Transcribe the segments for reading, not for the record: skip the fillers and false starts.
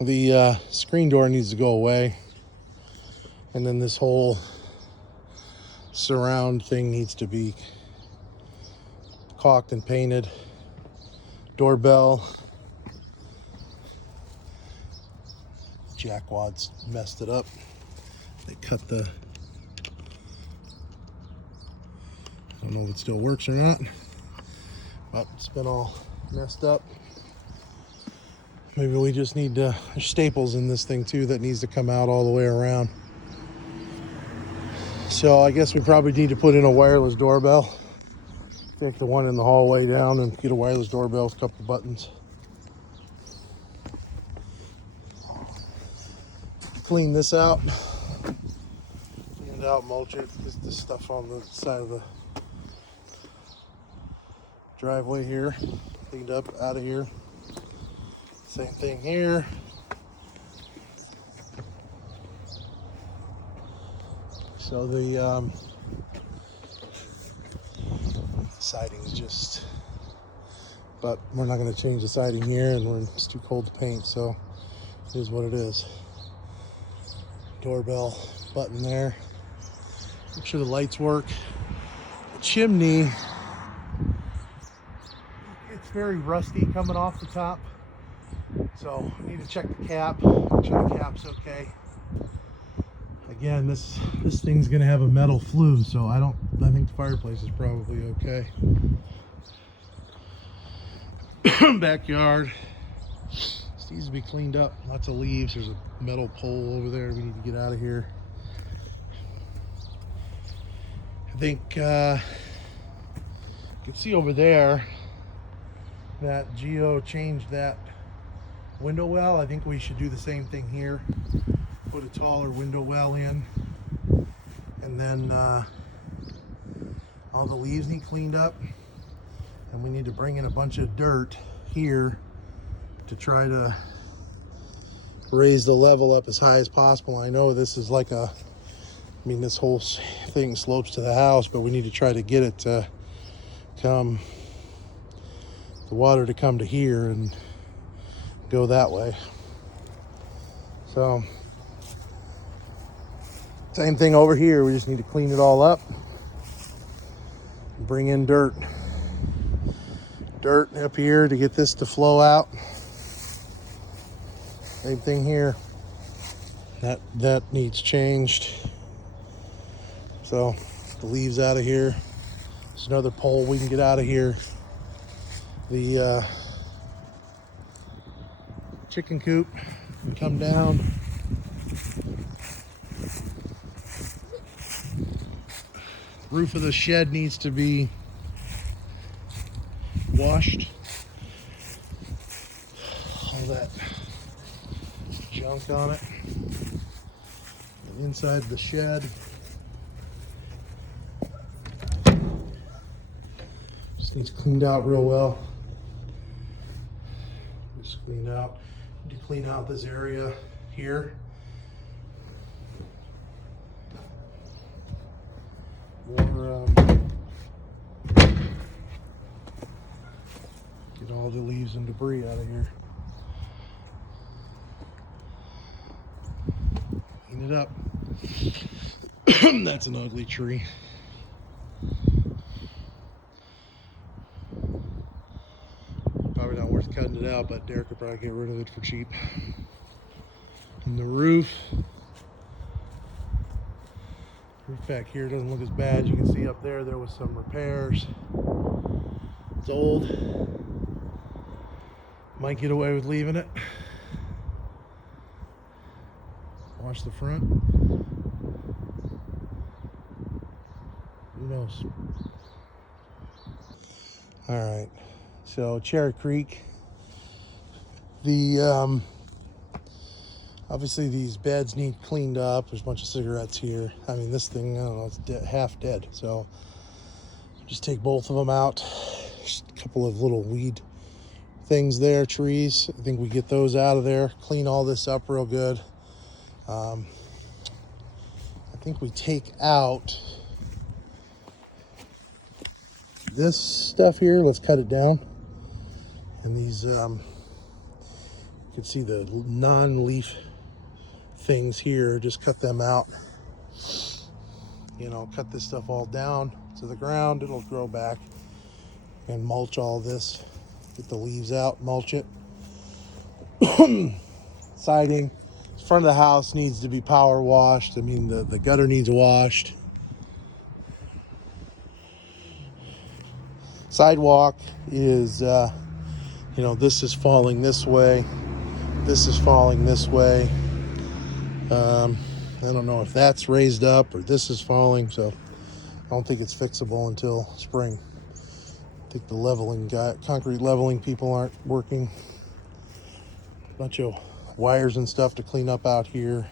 The screen door needs to go away, and then this whole surround thing needs to be caulked and painted. Doorbell, jackwads messed it up. They cut the, I don't know if it still works or not, but it's been all messed up. Maybe we just need there's staples in this thing too that needs to come out all the way around. So I guess we probably need to put in a wireless doorbell. Take the one in the hallway down and get a wireless doorbell with a couple buttons. Clean this out. Clean it out, mulch it. There's this stuff on the side of the driveway here. Cleaned up out of here. Same thing here. So the siding is just, but we're not going to change the siding here, and it's too cold to paint, so it is what it is. Doorbell button there. Make sure the lights work. The chimney, it's very rusty coming off the top, so I need to check the cap, make sure the cap's okay. Again, this thing's gonna have a metal flue, so I think the fireplace is probably okay. Backyard, this needs to be cleaned up. Lots of leaves. There's a metal pole over there we need to get out of here. I think you can see over there that Geo changed that window well. I think we should do the same thing here. Put a taller window well in, and then all the leaves need cleaned up, and we need to bring in a bunch of dirt here to try to raise the level up as high as possible. I know this is like this whole thing slopes to the house, but we need to try to get it to come, the water to come to here and go that way. So same thing over here. We just need to clean it all up. Bring in dirt up here to get this to flow out. Same thing here. That needs changed. So the leaves out of here. There's another pole we can get out of here. The chicken coop can come down. Roof of the shed needs to be washed. All that junk on it. Inside the shed, just needs cleaned out real well. Just cleaned out. Need to clean out this area here. More, get all the leaves and debris out of here. Clean it up. That's an ugly tree. Probably not worth cutting it out, but Derek could probably get rid of it for cheap. And the roof back here doesn't look as bad. You can see up there was some repairs. It's old. Might get away with leaving it. Wash the front. Who knows? All right. So Cherry Creek. The obviously these beds need cleaned up. There's a bunch of cigarettes here. I mean, this thing, I don't know, it's half dead. So just take both of them out. Just a couple of little weed things there, trees. I think we get those out of there. Clean all this up real good. I think we take out this stuff here. Let's cut it down. And these You can see the non-leaf things here, just cut them out. You know, cut this stuff all down to the ground, it'll grow back, and mulch all this. Get the leaves out, mulch it. Siding, front of the house needs to be power washed. I mean, the gutter needs washed. Sidewalk is, you know, this is falling this way. This is falling this way. I don't know if that's raised up or this is falling, so I don't think it's fixable until spring. I think the leveling guy, concrete leveling people aren't working. Bunch of wires and stuff to clean up out here.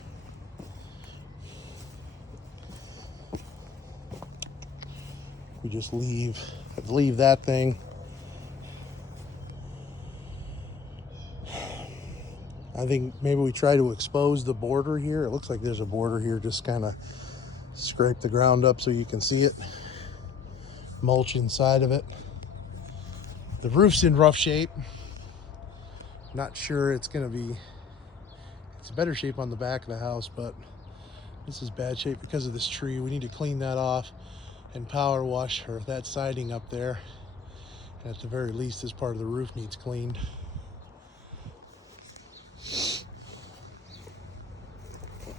We just leave that thing. I think maybe we try to expose the border here. It looks like there's a border here. Just kind of scrape the ground up so you can see it. Mulch inside of it. The roof's in rough shape. Not sure it's gonna be, it's better shape on the back of the house, but this is bad shape because of this tree. We need to clean that off and power wash that siding up there. And at the very least, this part of the roof needs cleaned.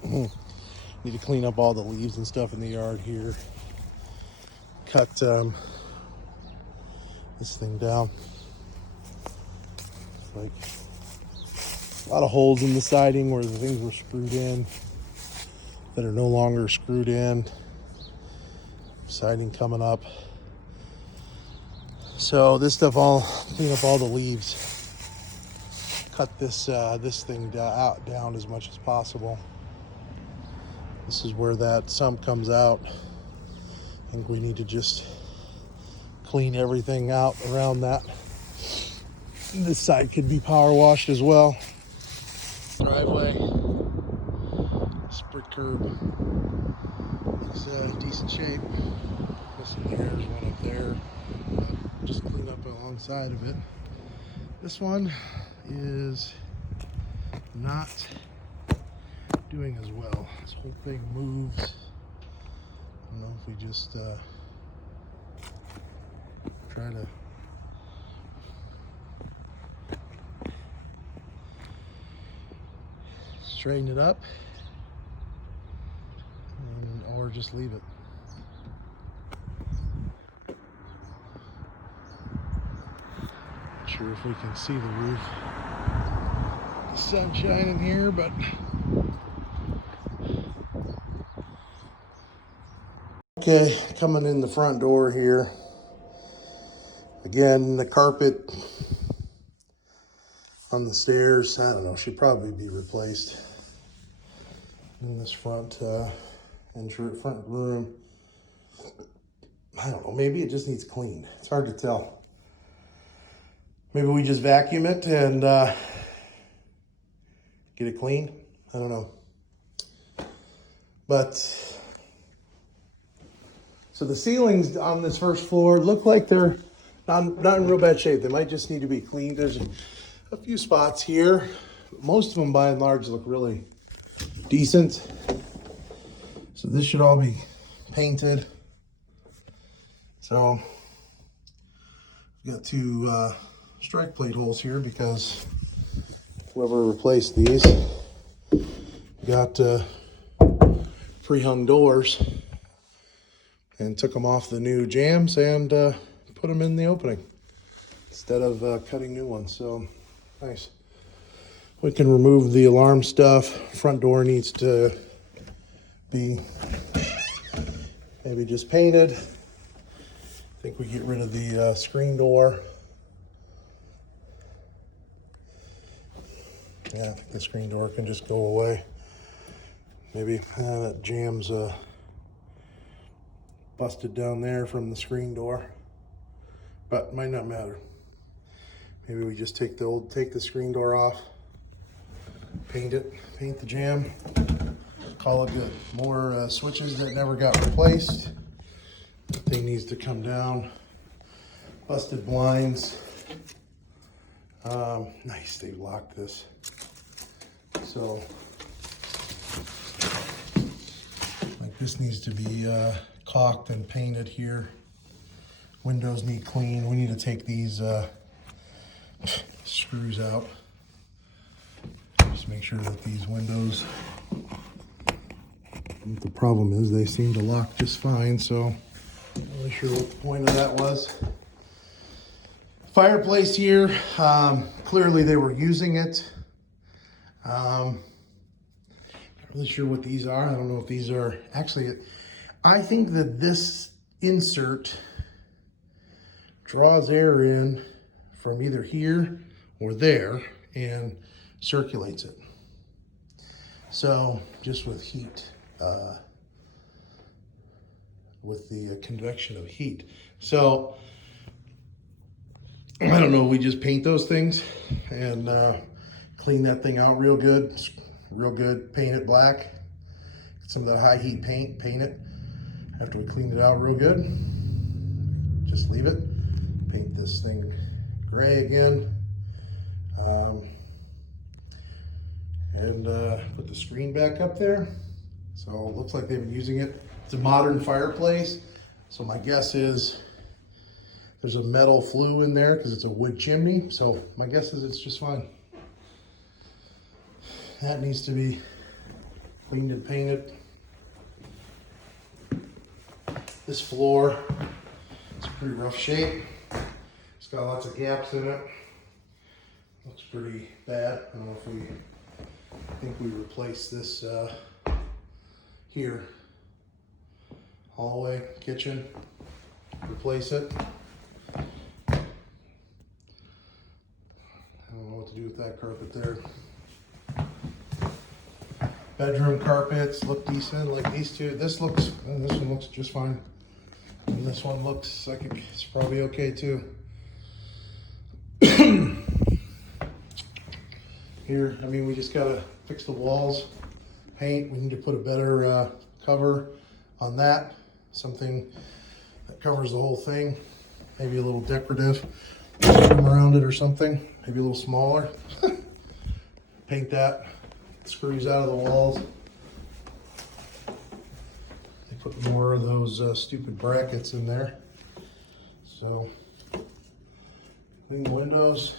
Need to clean up all the leaves and stuff in the yard here. Cut this thing down. Like a lot of holes in the siding where the things were screwed in that are no longer screwed in. Siding coming up. So this stuff, all clean up all the leaves. Cut this thing down as much as possible. This is where that sump comes out. I think we need to just clean everything out around that. This side could be power washed as well. Driveway, this brick curb is decent shape. There's one up there. Just clean up alongside of it. This one is not doing as well. This whole thing moves. I don't know if we just try to straighten it up, or just leave it. Not sure if we can see the roof. The sun's shining here, but okay, coming in the front door here. Again, the carpet on the stairs, I don't know, should probably be replaced. In this front front room, I don't know, maybe it just needs cleaned. It's hard to tell. Maybe we just vacuum it and get it cleaned. I don't know. But so the ceilings on this first floor look like they're not in real bad shape. They might just need to be cleaned. There's a few spots here. Most of them by and large look really decent. So this should all be painted. So we got two strike plate holes here because whoever replaced these got pre-hung doors and took them off the new jambs and put them in the opening instead of cutting new ones. So nice. We can remove the alarm stuff. Front door needs to be maybe just painted. I think we get rid of the screen door. Yeah, I think the screen door can just go away. Maybe that jam's busted down there from the screen door, but it might not matter. Maybe we just take the screen door off, paint the jamb, call it good. More switches that never got replaced. That thing needs to come down. Busted blinds. Nice, they locked this. So, like this needs to be caulked and painted here. Windows need clean. We need to take these screws out. Just make sure that these windows, the problem is they seem to lock just fine, so I'm not really sure what the point of that was. Fireplace here, clearly they were using it. Not really sure what these are. I don't know if these are, actually, I think that this insert draws air in from either here or there and circulates it. So just with heat, with the convection of heat. So I don't know, we just paint those things and clean that thing out real good, paint it black. Get some of that high heat paint it. After we cleaned it out real good, just leave it. Paint this thing gray again. And put the screen back up there. So it looks like they've been using it. It's a modern fireplace. So my guess is there's a metal flue in there because it's a wood chimney. So my guess is it's just fine. That needs to be cleaned and painted. This floor is pretty rough shape. It's got lots of gaps in it. Looks pretty bad. I don't know if I think we replaced this here. Hallway, kitchen, replace it. I don't know what to do with that carpet there. Bedroom carpets look decent, like these two. This one looks just fine. And this one looks like it's probably okay too. Here, I mean, we just gotta fix the walls, paint. We need to put a better cover on that. Something that covers the whole thing. Maybe a little decorative trim around it or something. Maybe a little smaller. Paint that. Screws out of the walls. They put more of those stupid brackets in there. So, clean the windows.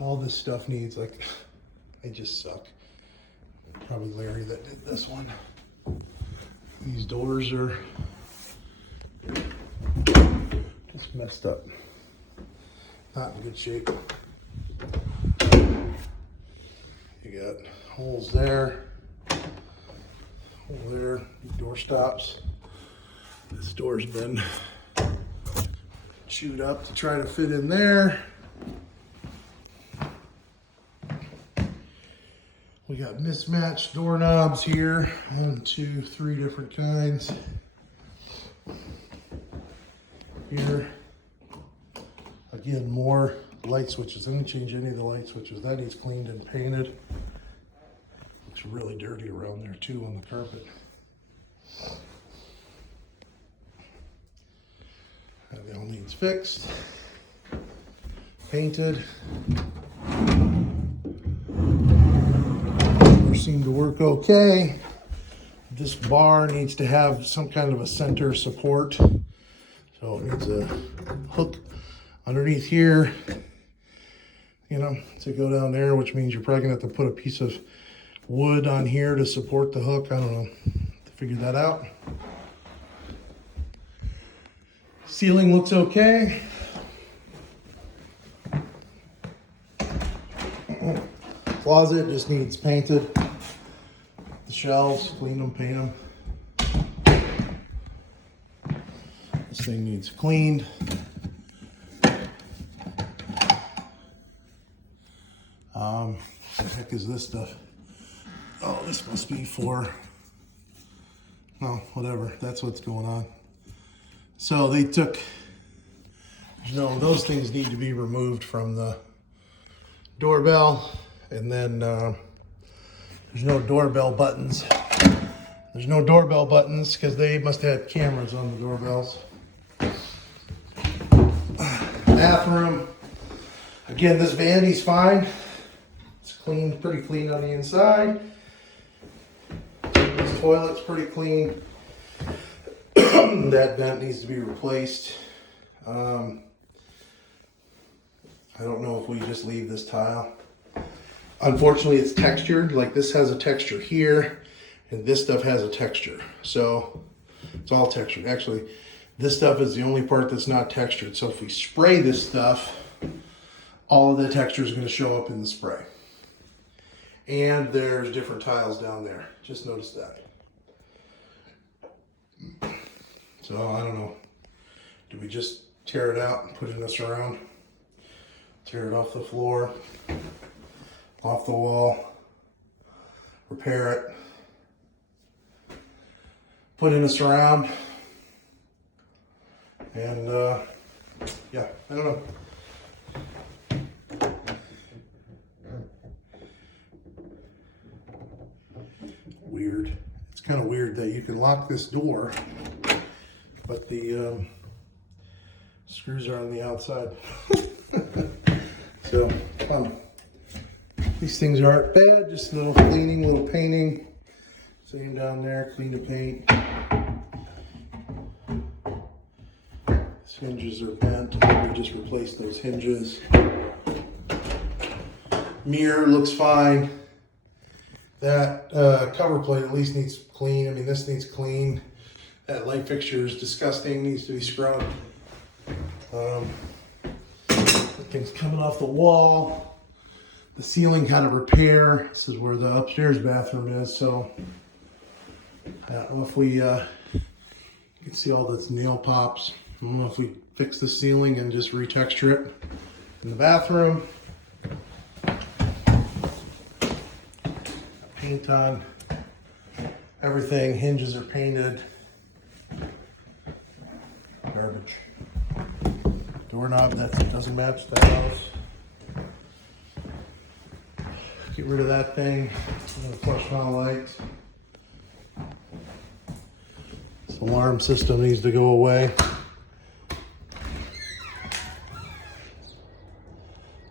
All this stuff needs, like, I just suck. Probably Larry that did this one. These doors are just messed up. Not in good shape. You got holes there, hole there, door stops. This door's been chewed up to try to fit in there. We got mismatched doorknobs here. 1, 2, 3 different kinds. Here, again, more light switches. I didn't change any of the light switches. That needs cleaned and painted. Looks really dirty around there too on the carpet. That all needs fixed, painted. Seem to work okay. This bar needs to have some kind of a center support. So it needs a hook underneath here, you know, to go down there, which means you're probably gonna have to put a piece of wood on here to support the hook. I don't know, to figure that out. Ceiling looks okay. Closet just needs painted. The shelves, clean them, paint them. This thing needs cleaned. What the heck is this stuff? Oh, this must be for, oh, whatever. That's what's going on. So they took, you know, those things need to be removed from the doorbell. And then there's no doorbell buttons. There's no doorbell buttons because they must have had cameras on the doorbells. Bathroom. Again, this vanity's fine. It's clean, pretty clean on the inside. This toilet's pretty clean. That vent needs to be replaced. I don't know if we just leave this tile. Unfortunately, it's textured. Like this has a texture here, and this stuff has a texture. So it's all textured. Actually, this stuff is the only part that's not textured. So if we spray this stuff, all of the texture is going to show up in the spray. And there's different tiles down there. Just notice that. So I don't know. Do we just tear it out and put it in a surround? Tear it off the floor, off the wall, repair it, put in a surround, and yeah, I don't know. Weird. It's kind of weird that you can lock this door, but the screws are on the outside. So, these things aren't bad, just a little cleaning, a little painting. Same down there, clean the paint. These hinges are bent. We just replaced those hinges. Mirror looks fine. That cover plate at least needs clean. I mean, this needs clean. That light fixture is disgusting, needs to be scrubbed. Things coming off the wall. The ceiling kind of repair. This is where the upstairs bathroom is, so I don't know if we you can see all this nail pops. I don't know if we fix the ceiling and just retexture it in the bathroom. Paint on everything. Hinges are painted. Garbage. Doorknob that doesn't match the house. Get rid of that thing. Flush my lights. This alarm system needs to go away.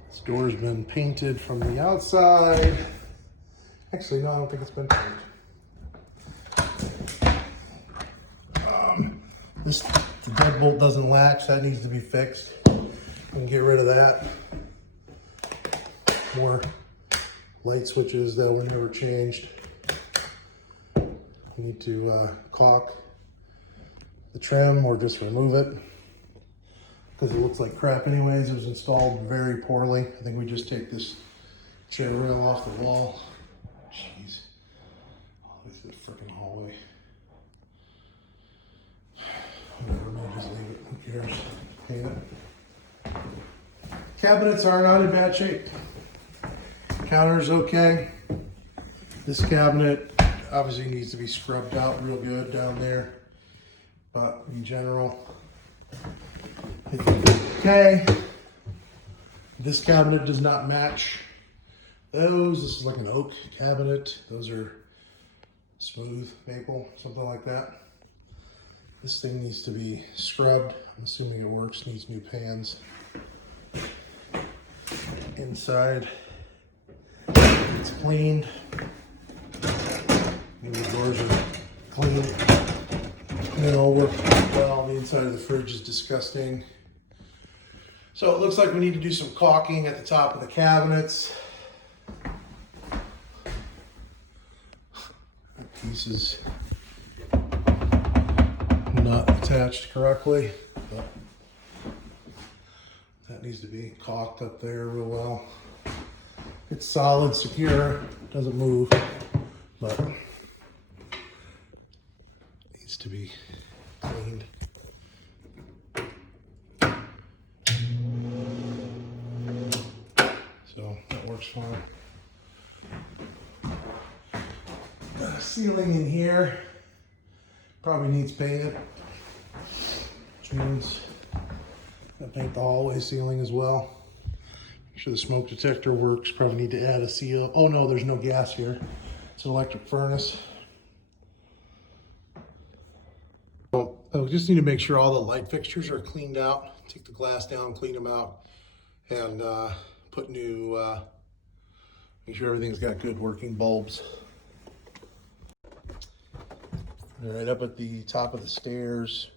This door's been painted from the outside. Actually, no, I don't think it's been painted. The deadbolt doesn't latch. That needs to be fixed. We can get rid of that. More light switches that were never changed. We need to caulk the trim or just remove it because it looks like crap anyways. It was installed very poorly. I think we just take this chair rail off the wall. Jeez. All the way through the freaking hallway. Whatever, maybe just leave it. Who cares? Paint it. Cabinets are not in bad shape. Counter's okay. This cabinet obviously needs to be scrubbed out real good down there. But in general, I think it's okay. This cabinet does not match those. This is like an oak cabinet. Those are smooth maple, something like that. This thing needs to be scrubbed. I'm assuming it works. Needs new pans. Inside, it's cleaned. The doors are clean. And it all works well. The inside of the fridge is disgusting. So it looks like we need to do some caulking at the top of the cabinets. That piece is not attached correctly, but that needs to be caulked up there real well. It's solid, secure, doesn't move, but needs to be cleaned. So that works fine. The ceiling in here probably needs painted, which means I paint the hallway ceiling as well. Make sure the smoke detector works. Probably need to add a seal. Oh no, there's no gas here. It's an electric furnace. So we just need to make sure all the light fixtures are cleaned out. Take the glass down, clean them out, and put new, make sure everything's got good working bulbs. All right, up at the top of the stairs,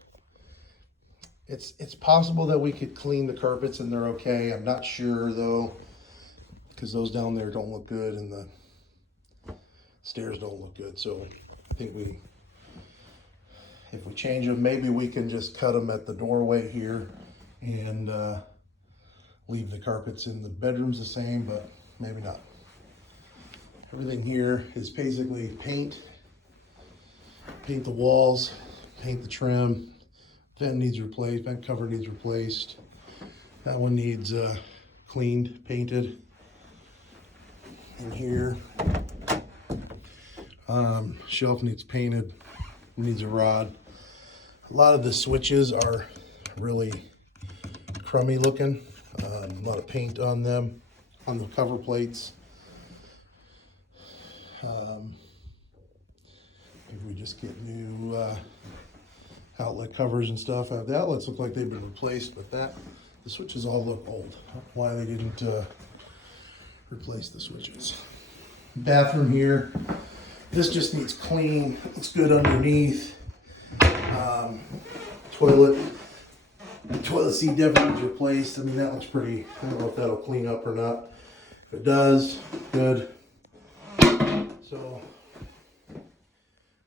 it's possible that we could clean the carpets and they're okay. I'm not sure though, because those down there don't look good and the stairs don't look good. So I think if we change them, maybe we can just cut them at the doorway here and leave the carpets in the bedrooms the same, but maybe not. Everything here is basically paint the walls, paint the trim. Vent needs replaced, vent cover needs replaced. That one needs cleaned, painted. In here, shelf needs painted, needs a rod. A lot of the switches are really crummy looking. A lot of paint on them, on the cover plates. If we just get new outlet covers and stuff. The outlets look like they've been replaced, but the switches all look old. Why they didn't replace the switches. Bathroom here, this just needs clean. It looks good underneath. Toilet seat definitely needs replaced. I mean, that looks pretty, I don't know if that'll clean up or not. If it does, good. So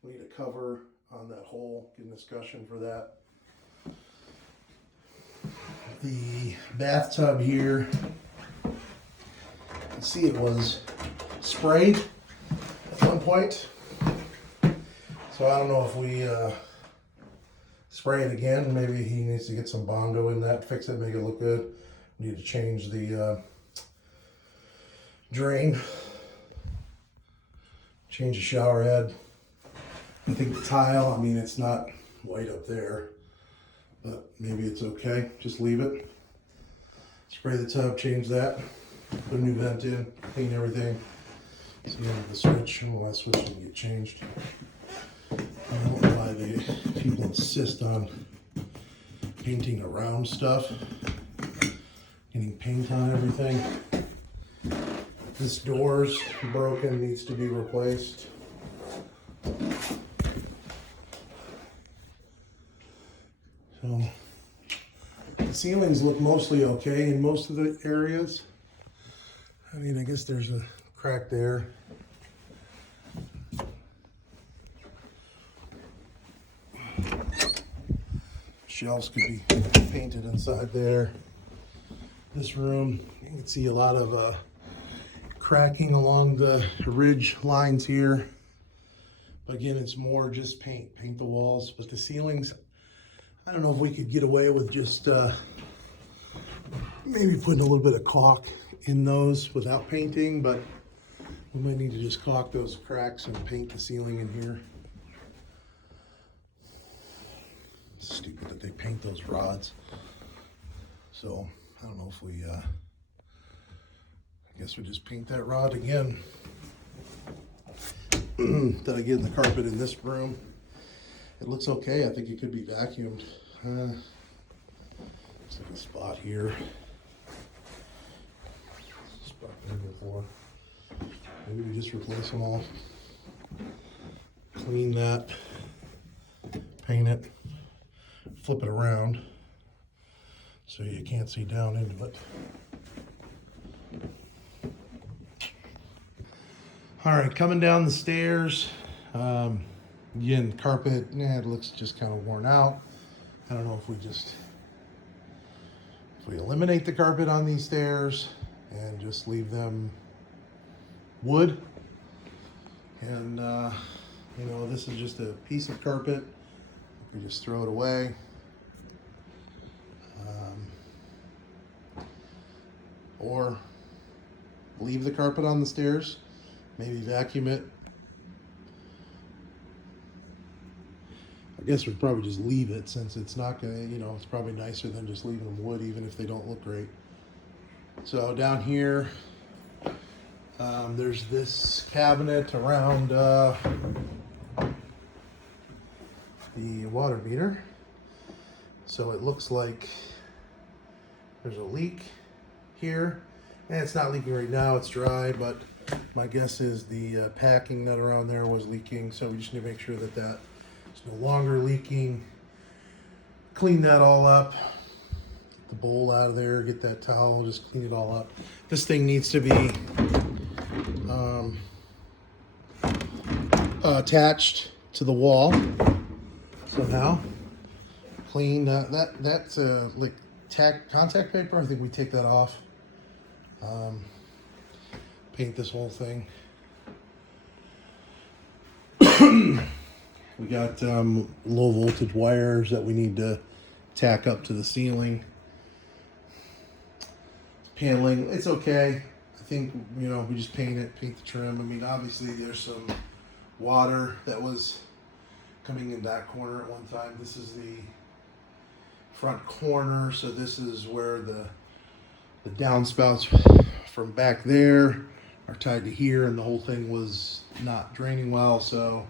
we need a cover on that hole, get a discussion for that. The bathtub here, you can see it was sprayed at one point. So I don't know if we spray it again. Maybe he needs to get some Bondo in that, fix it, make it look good. We need to change the drain, change the shower head. I think the tile, I mean, it's not white up there, but maybe it's okay. Just leave it. Spray the tub, change that, put a new vent in, clean everything. See the switch, well, that switch didn't get changed. I don't know why people insist on painting around stuff, getting paint on everything. This door's broken, needs to be replaced. So the ceilings look mostly okay in most of the areas. I mean, I guess there's a crack there. Shelves could be painted inside there. This room, you can see a lot of cracking along the ridge lines here. But again, it's more just paint the walls. But the ceilings, I don't know if we could get away with just maybe putting a little bit of caulk in those without painting, but we might need to just caulk those cracks and paint the ceiling in here. Stupid that they paint those rods. So I don't know if we, I guess we just paint that rod again. Did I get in the carpet in this room? It looks okay. I think it could be vacuumed. Looks like a spot here. Spot there before. Maybe we just replace them all. Clean that. Paint it. Flip it around so you can't see down into it. All right, coming down the stairs. Again, carpet, it looks just kind of worn out. I don't know if we eliminate the carpet on these stairs and just leave them wood. And, you know, this is just a piece of carpet. We just throw it away. Or leave the carpet on the stairs, maybe vacuum it. I guess we'd probably just leave it since it's not gonna, you know, it's probably nicer than just leaving them wood even if they don't look great. So down here, there's this cabinet around the water meter. So it looks like there's a leak here. And it's not leaking right now, it's dry, but my guess is the packing nut around there was leaking, so we just need to make sure that that is no longer leaking. Clean that all up, get the bowl out of there, get that towel, just clean it all up. This thing needs to be attached to the wall somehow. Clean that's like contact paper. I think we take that off. Paint this whole thing. We got low voltage wires that we need to tack up to the ceiling. Paneling, it's okay. I think, you know, we just paint the trim. I mean, obviously there's some water that was coming in that corner at one time. This is the front corner, so this is where the downspouts from back there are tied to here, and the whole thing was not draining well, so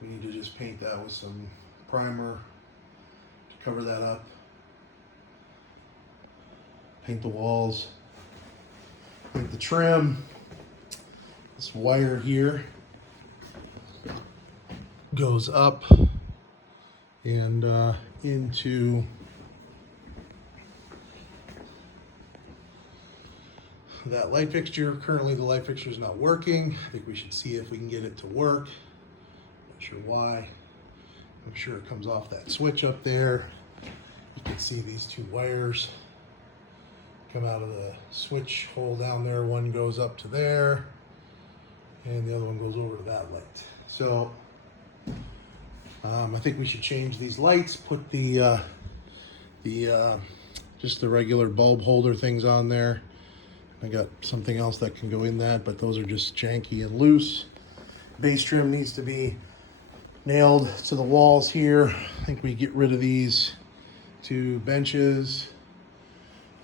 we need to just paint that with some primer to cover that up. Paint the walls, paint the trim. This wire here goes up and into that light fixture. Currently the light fixture is not working. I think we should see if we can get it to work. Not sure why. I'm sure it comes off that switch up there. You can see these two wires come out of the switch hole down there. One goes up to there and the other one goes over to that light. So I think we should change these lights, put the just the regular bulb holder things on there. I got something else that can go in that, but those are just janky and loose. Base trim needs to be nailed to the walls here. I think we get rid of these two benches.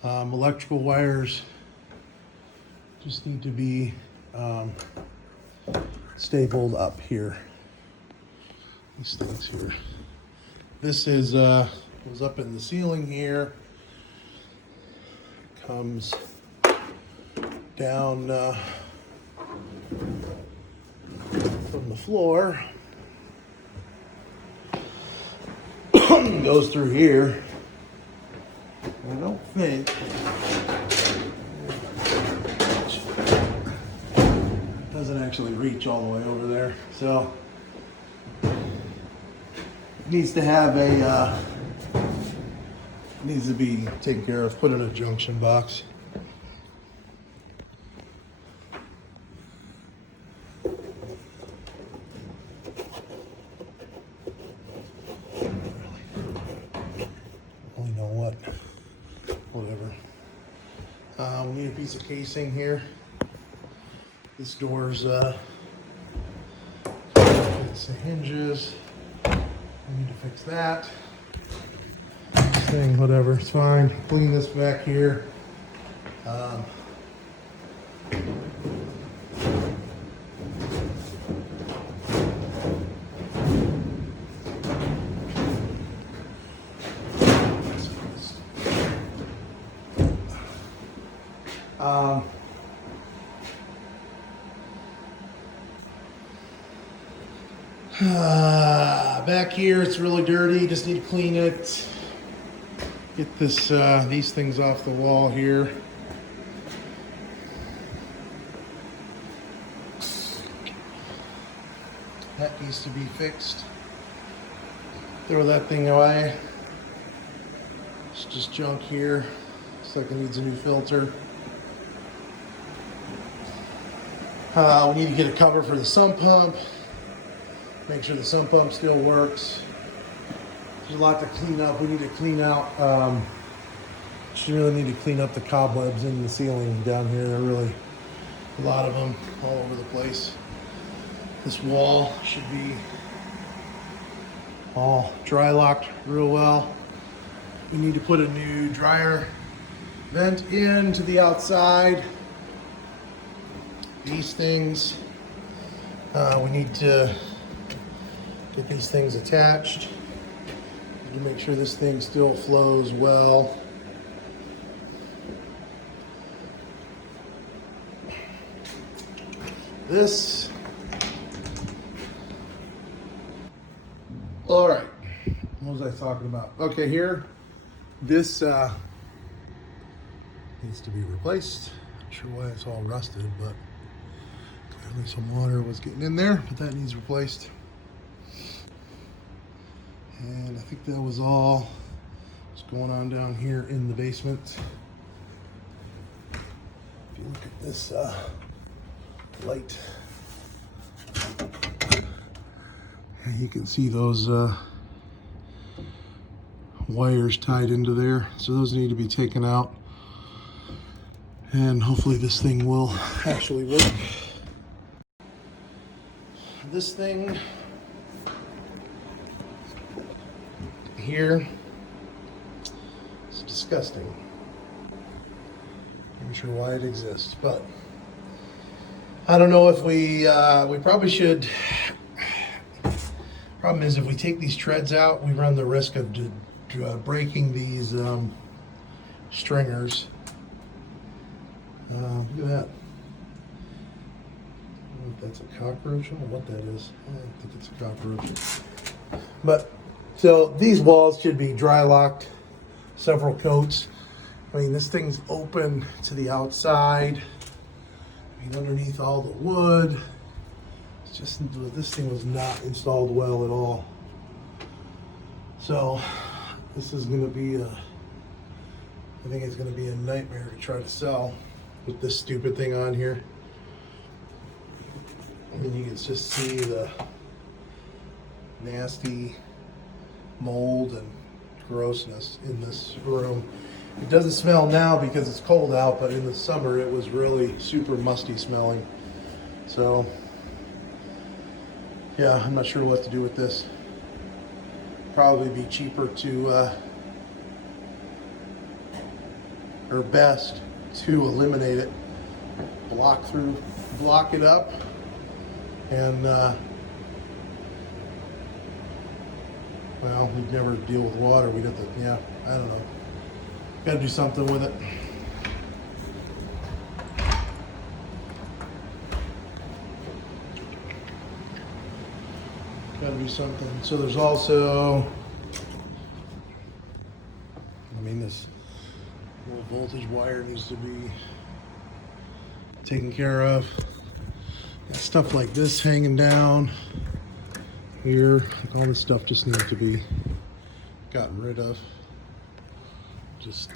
Electrical wires just need to be stapled up here. These things here. This is goes up in the ceiling here. Comes down from the floor. Goes through here. I don't think it doesn't actually reach all the way over there, so it needs to have a needs to be taken care of. Put in a junction box. Whatever. We need a piece of casing here. This door's fits the hinges. We need to fix that. This thing, whatever, it's fine. Clean this back here. Back here, it's really dirty. Just need to clean it. Get this these things off the wall here. That needs to be fixed. Throw that thing away. It's just junk here. Looks like it needs a new filter. We need to get a cover for the sump pump. Make sure the sump pump still works. There's a lot to clean up. We need to clean out, just really need to clean up the cobwebs in the ceiling down here. There are really a lot of them all over the place. This wall should be all dry locked real well. We need to put a new dryer vent in to the outside. These things, we need to get these things attached to make sure this thing still flows well. this. All right, what was I talking about? Okay, here, this needs to be replaced. Not sure why it's all rusted, but clearly some water was getting in there, but that needs replaced. And I think that was all that's going on down here in the basement. If you look at this light, you can see those wires tied into there. So those need to be taken out. And hopefully this thing will actually work. This thing here is disgusting. I'm not sure why it exists, but I don't know if we probably should. Problem is, if we take these treads out, we run the risk of breaking these stringers. Look at that. I don't know if that's a cockroach. I don't know what that is. I don't think it's a cockroach. But, so these walls should be dry locked, several coats. I mean, this thing's open to the outside. I mean, underneath all the wood. It's just, this thing was not installed well at all. So, this is going to be I think it's going to be a nightmare to try to sell with this stupid thing on here. I mean, you can just see the nasty mold and grossness in this room. It doesn't smell now because it's cold out, but in the summer it was really super musty smelling. So, yeah, I'm not sure what to do with this. Probably be cheaper to, or best to eliminate it, block it up, and well, we'd never deal with water. We'd have to, yeah, I don't know. Got to do something with it. Got to do something. So there's also, I mean, this low voltage wire needs to be taken care of. Got stuff like this hanging down here. All this stuff just needs to be gotten rid of. Just,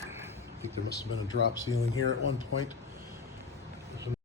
I think there must have been a drop ceiling here at one point.